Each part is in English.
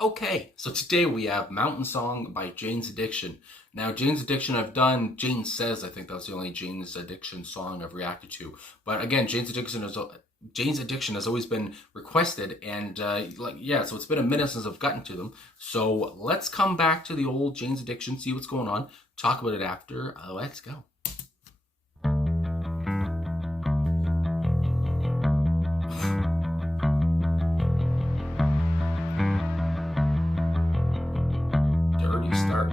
Okay, so today we have Mountain Song by Jane's Addiction. Now, Jane's Addiction, I've done Jane Says. I think that's the only Jane's Addiction song I've reacted to. But again, Jane's Addiction has always been requested, and so it's been a minute since I've gotten to them. So let's come back to the old Jane's Addiction, see what's going on, talk about it after. Let's go. Dirty start.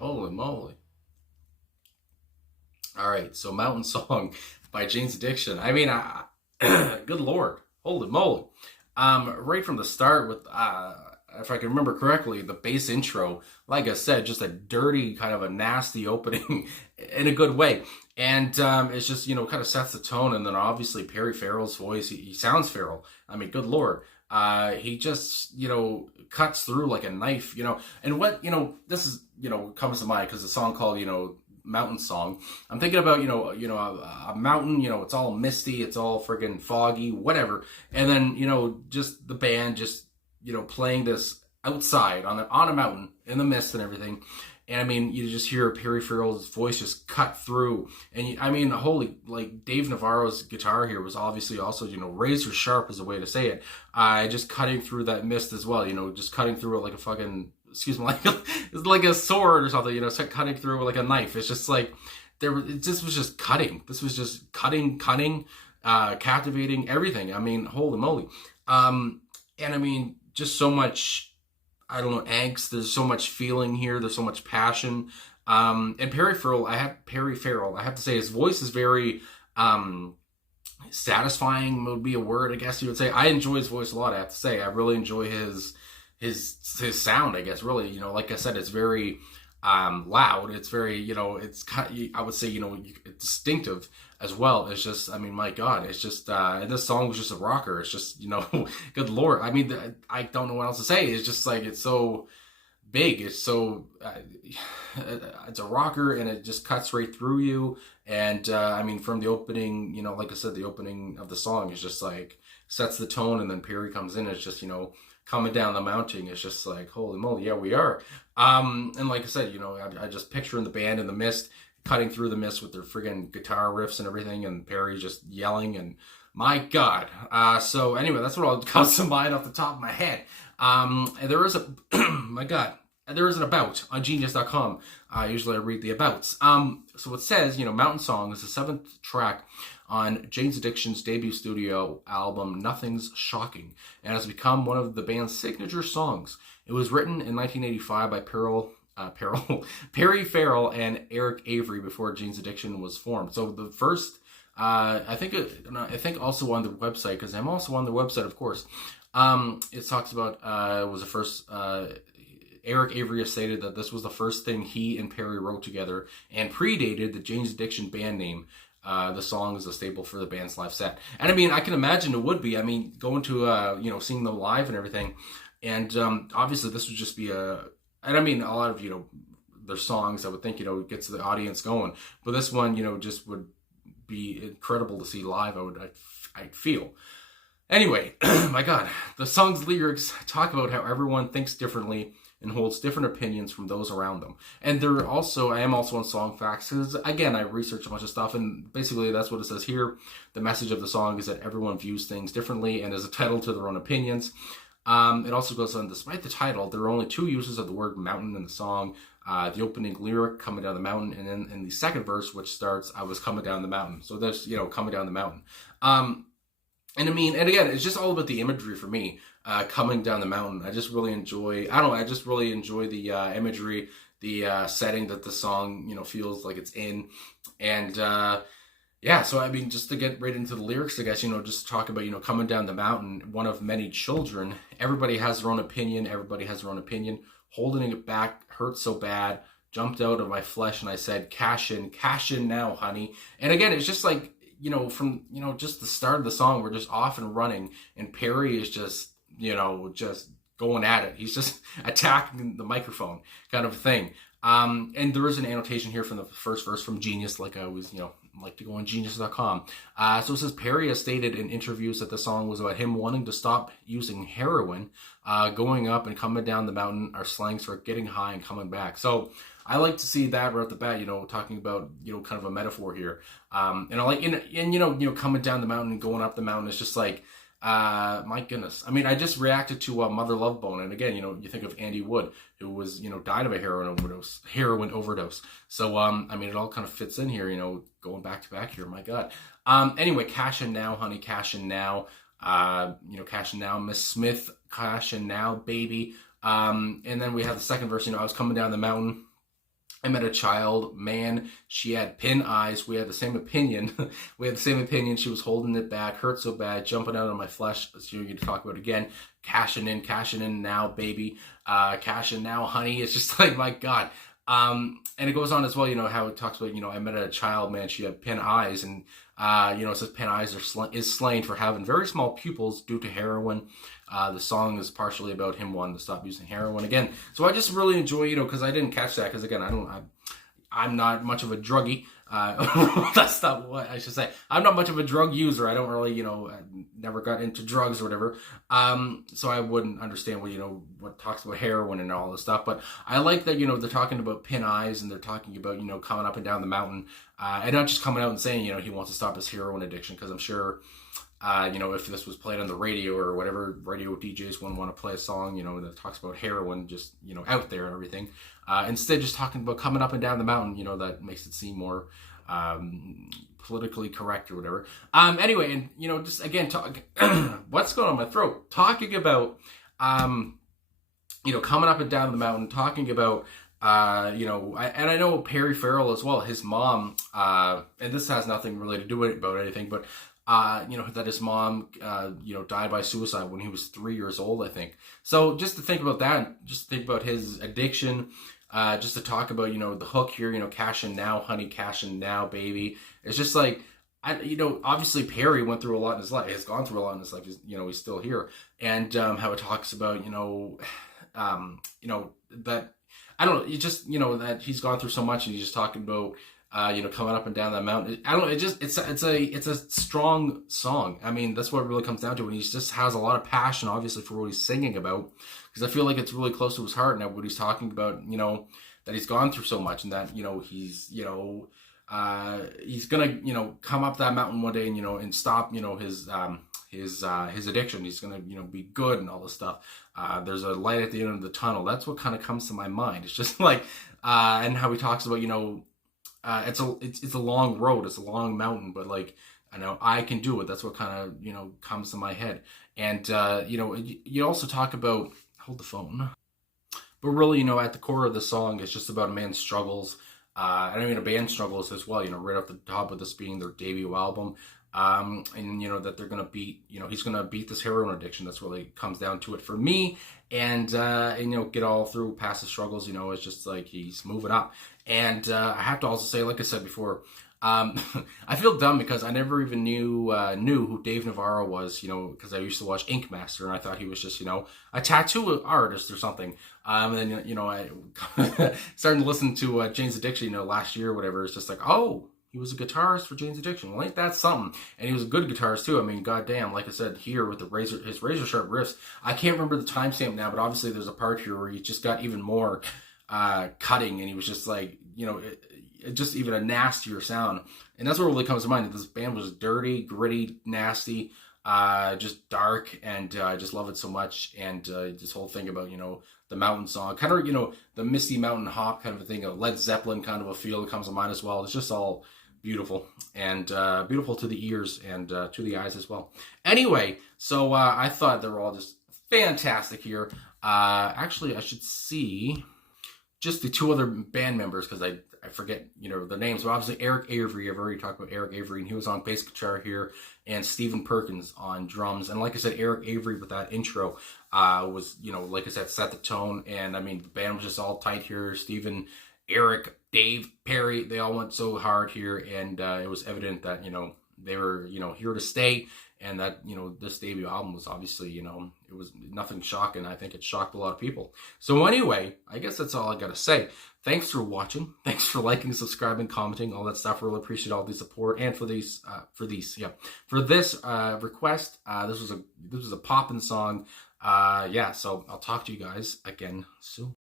Holy moly. All right, so Mountain Song by Jane's Addiction. I mean, good Lord. Holy moly. Right from the start with, if I can remember correctly, the bass intro, like I said, just a dirty, kind of a nasty opening in a good way. And it's just, kind of sets the tone. And then obviously Perry Farrell's voice, he sounds feral. I mean, good Lord. He just, cuts through like a knife, and what, this is, comes to mind because the song called, mountain song, I'm thinking about, a mountain, it's all misty, it's all friggin' foggy, whatever. And then, just the band just, playing this outside on a mountain in the mist and everything. And I mean, you just hear Perry Farrell's voice just cut through. And I mean, holy, like Dave Navarro's guitar here was obviously also, razor sharp is a way to say it. Just cutting through that mist as well, just cutting through it like a fucking, excuse me, it's like a sword or something, cutting through it like a knife. It's just like, this was just cutting. This was just cutting, captivating, everything. I mean, holy moly. And I mean, just so much, I don't know, angst. There's so much feeling here. There's so much passion. And Perry Farrell, I have to say, his voice is very satisfying, would be a word, I guess you would say. I enjoy his voice a lot, I have to say. I really enjoy his sound, I guess, really. Like I said, it's very loud. It's very, I would say, distinctive as well. It's just, I mean, my God, it's just, and this song was just a rocker. It's just, good Lord. I mean, I don't know what else to say. It's just like, it's so big. It's so, it's a rocker, and it just cuts right through you. And, I mean, from the opening, like I said, the opening of the song is just like, sets the tone, and then Perry comes in. It's just, coming down the mountain. It's just like, holy moly, yeah, we are. And like I said, I just picturing the band in the mist, cutting through the mist with their friggin' guitar riffs and everything, and Perry just yelling, and my God. So anyway, that's what all comes to mind off the top of my head. And there is my God, there is an about on Genius.com. Usually I read the abouts. So it says, Mountain Song is the 7th track on Jane's Addiction's debut studio album, Nothing's Shocking, and has become one of the band's signature songs. It was written in 1985 by Perry Farrell and Eric Avery before Jane's Addiction was formed. So the first, I think also on the website, because I'm also on the website, of course, it talks about, was the first, Eric Avery has stated that this was the first thing he and Perry wrote together and predated the Jane's Addiction band name. The song is a staple for the band's live set. And I mean, I can imagine it would be. I mean, going to, seeing them live and everything. And obviously this would just be and I mean, a lot of, their songs, I would think, gets the audience going. But this one, just would be incredible to see live, I'd feel. Anyway, my God, the song's lyrics talk about how everyone thinks differently and holds different opinions from those around them. And I am also on Song Facts, because again, I researched a bunch of stuff, and basically that's what it says here. The message of the song is that everyone views things differently and is entitled to their own opinions. It also goes on, despite the title, there are only 2 uses of the word mountain in the song. The opening lyric, coming down the mountain, and then in the second verse, which starts, I was coming down the mountain. So there's, coming down the mountain. And I mean, and again, it's just all about the imagery for me, coming down the mountain. I just really enjoy, the imagery, the setting that the song, feels like it's in. And yeah, so I mean, just to get right into the lyrics, I guess, just talk about, coming down the mountain, one of many children. Everybody has their own opinion. Holding it back hurt so bad. Jumped out of my flesh and I said, cash in now, honey. And again, it's just like, from, just the start of the song, we're just off and running, and Perry is just, just going at it. He's just attacking the microphone kind of thing. And there is an annotation here from the first verse from Genius, like I always, like to go on Genius.com. So it says, Perry has stated in interviews that the song was about him wanting to stop using heroin. Going up and coming down the mountain are slangs for getting high and coming back. So I like to see that right off the bat, talking about, kind of a metaphor here. And I like, and coming down the mountain and going up the mountain is just like, my goodness. I mean, I just reacted to Mother Love Bone. And again, you think of Andy Wood, who was, died of a heroin overdose. So, I mean, it all kind of fits in here, going back to back here. My God. Anyway, cash in now, honey, cash in now. Cash in now, Miss Smith, cash in now, baby. And then we have the second verse, I was coming down the mountain. I met a child, man, she had pin eyes. We had the same opinion. She was holding it back, hurt so bad, jumping out of my flesh. So you're going to talk about it again. Cashing in now, baby. Cash in now, honey. It's just like, my God. And it goes on as well, how it talks about, I met a child, man, she had pin eyes. And, it says pin eyes is slain for having very small pupils due to heroin. The song is partially about him wanting to stop using heroin again. So I just really enjoy, because I didn't catch that, because again, I'm not much of a druggie. That's not what I should say. I'm not much of a drug user. I don't really, never got into drugs or whatever. So I wouldn't understand what talks about heroin and all this stuff. But I like that, they're talking about pin eyes and they're talking about, coming up and down the mountain. And not just coming out and saying, he wants to stop his heroin addiction. Because I'm sure, if this was played on the radio or whatever, radio DJs wouldn't want to play a song, that talks about heroin just, out there and everything. Instead, just talking about coming up and down the mountain, that makes it seem more politically correct or whatever. Anyway, and, just again, what's going on my throat? Talking about, coming up and down the mountain, talking about, and I know Perry Farrell as well, his mom, and this has nothing really to do with about anything, but that his mom, died by suicide when he was 3 years old, I think. So just to think about that, just to think about his addiction, just to talk about, the hook here, cash in now, honey, cash in now, baby. It's just like, obviously Perry went through a lot in his life. He's gone through a lot in his life. He's still here. And how it talks about, that, I don't know, that he's gone through so much and he's just talking about, coming up and down that mountain. I don't know. It's a strong song. I mean, that's what it really comes down to. And he just has a lot of passion, obviously, for what he's singing about. Because I feel like it's really close to his heart and what he's talking about, that he's gone through so much and that, he's gonna, come up that mountain one day and, and stop, his addiction. He's gonna, be good and all this stuff. There's a light at the end of the tunnel. That's what kind of comes to my mind. It's just like, and how he talks about, it's a long road, it's a long mountain, but like, I know I can do it. That's what kind of, comes to my head. And, you also talk about, hold the phone, but really, at the core of the song, it's just about a man's struggles. And I mean, a band's struggles as well, right off the top with this being their debut album. And that they're going to beat, he's going to beat this heroin addiction. That's really comes down to it for me. And get all through past the struggles, it's just like he's moving up. And I have to also say, like I said before, I feel dumb because I never even knew who Dave Navarro was, because I used to watch Ink Master and I thought he was just, a tattoo artist or something. And then, I started to listen to Jane's Addiction, last year or whatever. It's just like, oh, he was a guitarist for Jane's Addiction. Well, ain't that something? And he was a good guitarist too. I mean, goddamn, like I said here with his razor sharp riffs. I can't remember the timestamp now, but obviously there's a part here where he just got even more cutting, and he was just like, just even a nastier sound. And that's what really comes to mind. This band was dirty, gritty, nasty, just dark, and I just love it so much. And this whole thing about, the mountain song, kind of, the Misty Mountain Hop kind of a thing, a Led Zeppelin kind of a feel that comes to mind as well. It's just all beautiful, and beautiful to the ears and to the eyes as well. Anyway, so I thought they were all just fantastic here. Actually, I should see just the two other band members because I forget, the names. But obviously Eric Avery, I've already talked about Eric Avery, and he was on bass guitar here, and Stephen Perkins on drums. And like I said, Eric Avery with that intro was, like I said, set the tone. And I mean, the band was just all tight here. Stephen, Eric, Dave, Perry, they all went so hard here, and it was evident that, they were, here to stay, and that, this debut album was obviously, it was nothing shocking. I think it shocked a lot of people. So anyway, I guess that's all I gotta say. Thanks for watching. Thanks for liking, subscribing, commenting, all that stuff. Really appreciate all the support. And for this request, this was a poppin' song. So I'll talk to you guys again soon.